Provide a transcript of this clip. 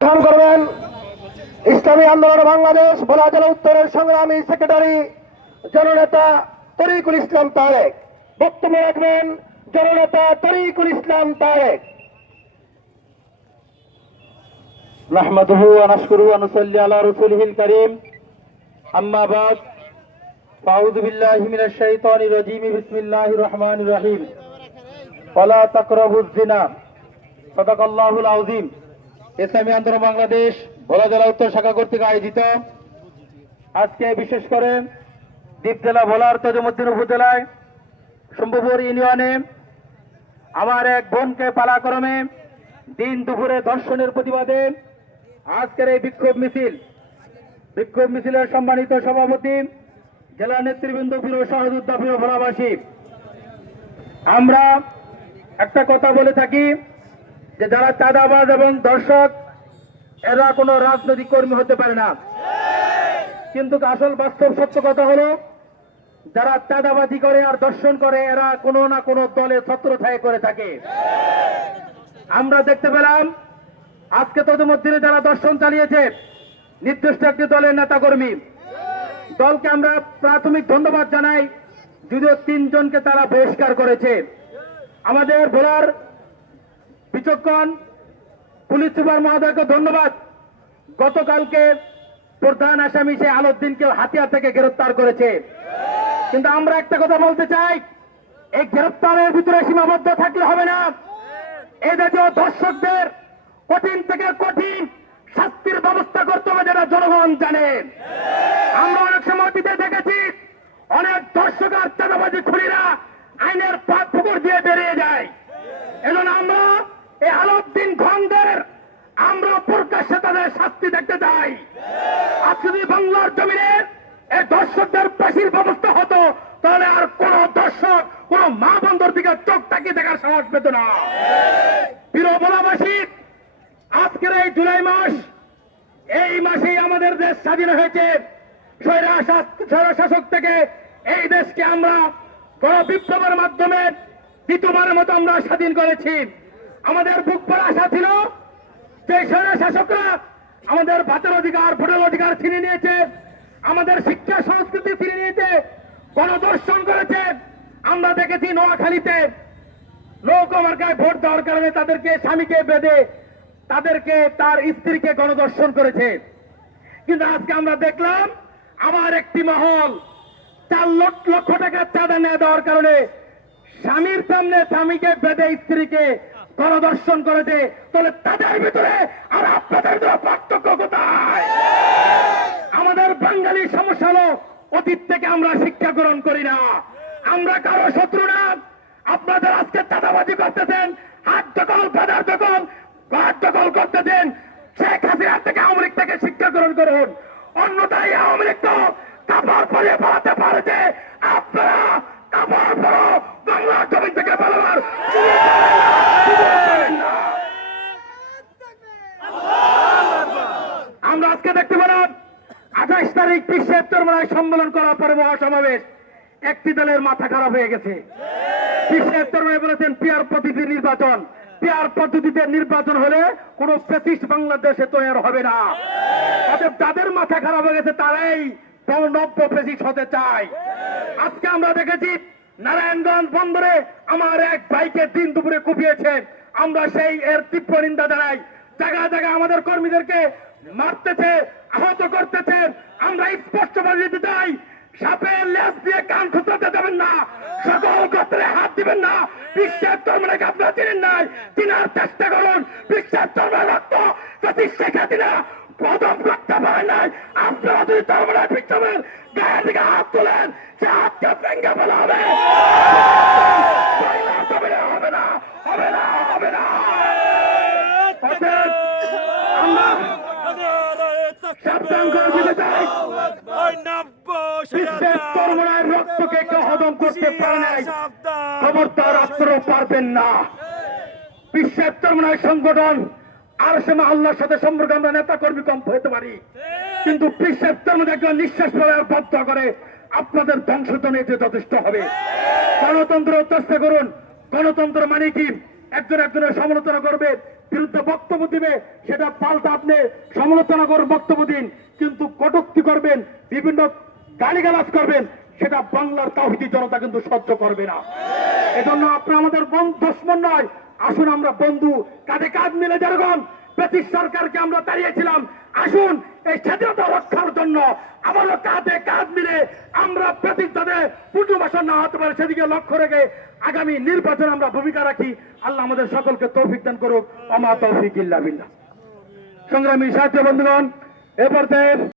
করবেন ইসলামী আন্দোলন বাংলাদেশ ভোলা জেলা উত্তরের সংগ্রামী সেক্রেটারি জননেতা তরিকুল ইসলাম তারেক। বক্তব্য রাখবেন জননেতা তরিকুল ইসলাম তারেক। নাহমাদুহু ওয়া নাশকুরুহু ওয়া নুসাল্লি আলা রাসূলিহিল কারীম। আম্মা বাদ, ফাউযু বিল্লাহি মিনাশ শাইতানির রাজীম। বিসমিল্লাহির রহমানির রহিম। ওয়ালা তাকরাবুজ জিনা। সাদাকাল্লাহুল আযীম। ইসলামী আন্দোলন বাংলাদেশ ভোলা জেলা উত্তর শাখা কর্তৃক আয়োজিত আজকে বিশেষ করে দ্বীপ জেলা ভোলার তজুমুদ্দিন উপজেলায় শম্ভুপুর ইউনিয়নে আমার এক বোনকে পালাক্রমে দিন দুপুরে ধর্ষণের প্রতিবাদে আজকের এই বিক্ষোভ মিছিলের সম্মানিত সভাপতি, জেলা নেতৃবৃন্দ, প্রিয় সহযোদ্ধা, প্রিয় ভোলাবাসী, আমরা একটা কথা বলে থাকি যে যারা চাঁদাবাজ এবং দর্শক এরা কোনো রাজনৈতিক কর্মী হতে পারে না। কিন্তু আসল বাস্তব সত্য কথা হলো যারা চাঁদাবাজি করে আর দর্শন করে এরা কোনো না কোনো দলে ছত্রছায়া করে থাকে। আমরা দেখতে পেলাম আজকে তদুমদ্দিনে যারা দর্শন চালিয়েছে নির্দিষ্ট একটি দলের নেতাকর্মী দলকে আমরা প্রাথমিক ধন্যবাদ জানাই, যদিও 3 জনকে তারা বহিষ্কার করেছে। আমাদের ভোলার বিচক্ষণ পুলিশ সুপার মহোদয়কে ধন্যবাদ, গতকালকে প্রধান আসামি সে আলাউদ্দিনকে হাতিয়ার থেকে গ্রেফতার করেছে। কিন্তু আমরা একটা কথা বলতে চাই, এই গ্রেফতারের ভিতরে সীমাবদ্ধ থাকলে হবে না। এই জাতীয় দর্শকদের কঠিন থেকে কঠিন শাস্তির ব্যবস্থা করতে হবে, যেটা জনগণ জানে। আমরা অনেক সময় অতীতে দেখেছি অনেক দর্শক আর চাঁদাবাজি খুনিরা আইনের ফাঁক ফুকর দিয়ে বেরিয়ে যায়। এজন্য আমরা এই আলাউদ্দিন খনদের আমরা প্রকাশ্যে তাদের শাস্তি দেখতে চাই। আজকে যদি বাংলার জমিনে এই দর্শকদের ফাঁসির ব্যবস্থা হতো তাহলে আর কোন দর্শক কোন মা বন্ধুর দিকে চোখ তাকিয়ে দেখার সাহস পেত না। প্রিয় ভোলাবাসী, আজকের এই জুলাই মাস, এই মাসেই আমাদের দেশ স্বাধীন হয়েছে। স্বৈরশাসক থেকে এই দেশকে আমরা গণবিপ্লবের মাধ্যমে দ্বিতীয়বারের মতো আমরা স্বাধীন করেছি। আমাদের বুক ভরা আশা ছিল যে স্বৈরশাসকরা আমাদের ভাতের অধিকার, ভোটের অধিকার ছিনিয়ে নিয়েছে, আমাদের শিক্ষা সংস্কৃতি ছিনিয়ে নিয়েছে, গণধর্ষণ করেছে। আমরা দেখেছি নোয়াখালীতে নৌকা মার্কায় ভোট দেওয়ার কারণে তাদেরকে স্বামীকে বেঁধে তাদেরকে তার স্ত্রীকে গণধর্ষণ করেছে। কিন্তু আজকে আমরা দেখলাম আবার একটি মহল 4 লক্ষ টাকা চাঁদা নিয়ে দেওয়ার কারণে স্বামীর সামনে স্বামীকে বেঁধে স্ত্রীকে গণধর্ষণ করেছে। তাহলে তাদের ভিতরে আর আপনাদের ভিতরে পার্থক্য কোথায়? আমাদের বাঙালির সমস্যা হলো অতীত থেকে আমরা শিক্ষা গ্রহণ করি না। আমরা কারো শত্রু না। আপনাদের আজকে চাঁদাবাজি করতেছেন, হাত দখল, বাজার দখল, ঘর দখল করতেছেন। শেখ হাসিনা থেকে, আওয়ামী লীগ থেকে শিক্ষা গ্রহণ করুন। অন্যথায় আওয়ামী লীগ তো কাপড় পরে পালাতে পারেছে, আপনারা কাপড় পরো বাংলার জমি থেকে পালাবার আমরা আজকে দেখতে পেলাম 28 তারিখ বিশ্ব ইফতার সম্মেলন করার পরে মহাসমাবেশ, একটি দলের মাথা খারাপ হয়ে গেছে। বিশ্ব ইফতার বলেছেন পিয়ার পদ্ধতি নির্বাচন, পিয়ার পদ্ধতিতে নির্বাচন হলে কোন ফ্যাসিস্ট বাংলাদেশে তৈরি হবে না। অতএব তাদের মাথা খারাপ হয়ে গেছে, তারাই নব্য ফ্যাসিস্ট হতে চায়। আজকে আমরা দেখেছি নারায়ণগঞ্জ বন্দরে আমার এক ভাইকে দিন দুপুরে কুপিয়েছে। আমরা সেই এর তীব্র নিন্দা জানাই। জায়গায় জায়গায় আমাদের কর্মীদেরকে মারতেছে, আহত করতেছে। আমরা স্পষ্ট বলে দিতে চাই, সাপের লেজ দিয়ে কান খুঁচাতে দেবেন না, সকল গোত্রে হাত দিবেন না। বিশ্বের ধর্মকে আপনারা চিনেন নাই, চিনার চেষ্টা করুন। বিশ্বের ধর্মের রক্ত যদি শেখাতে না প্রথম করতে পারেন নাই, আপনারা যদি ধর্মের বিক্ষোভের গায়ের দিকে হাত তোলেন, সে হাতকে ভেঙে ফেলা হবে। হবে না, হবে না, হবে না। সাবধান করে দিতে চাই, বিশ্বের ধর্মের রক্তকে কেউ হজম করতে পারে নাই, খবরদার আপনারাও পারবেন না। বিশ্বের ধর্মের সংগঠন আর সময় আল্লাহর সাথে সম্পর্কে আমরা নেতা কর্মী কম হতে পারি, কিন্তু বিশ্বের ধর্ম একজন নিঃশ্বাস ফেলার বাধ্য করে আপনাদের ধ্বংসতনে এতে যথেষ্ট হবে। গণতন্ত্র চেষ্টা করুন। গণতন্ত্র মানে কি? একজন একজনের সমালোচনা করবে, বিরুদ্ধে বক্তব্য দিবে সেটা পাল্টা আপনি সমালোচনা করে বক্তব্য দিন, কিন্তু কটূক্তি করবেন, বিভিন্ন গালিগালাজ করবেন, সেটা বাংলার তাওহীদি জনতা কিন্তু সহ্য করবে না। এজন্য আপনারা আমাদের দুশমন নয়, আসুন আমরা বন্ধু, কাঁধে কাঁধ মিলে জনগণ ব্রিটিশ সরকারকে আমরা তাড়িয়েছিলাম, আসুন এই স্বাধীনতা রক্ষার জন্য আবারও কাঁধে কাঁধ মিলে আমরা ব্রিটিশ যাতে পুনর্বাসন না হতে পারে সেদিকে লক্ষ্য রেখে আগামী নির্বাচনে আমরা ভূমিকা রাখি। আল্লাহ আমাদের সকলকে তৌফিক দান করুক। আমা তৌফিক ইল্লা বিল্লাহ। সংগ্রামী সাথী বন্ধুগণ, এ পর্যায়ে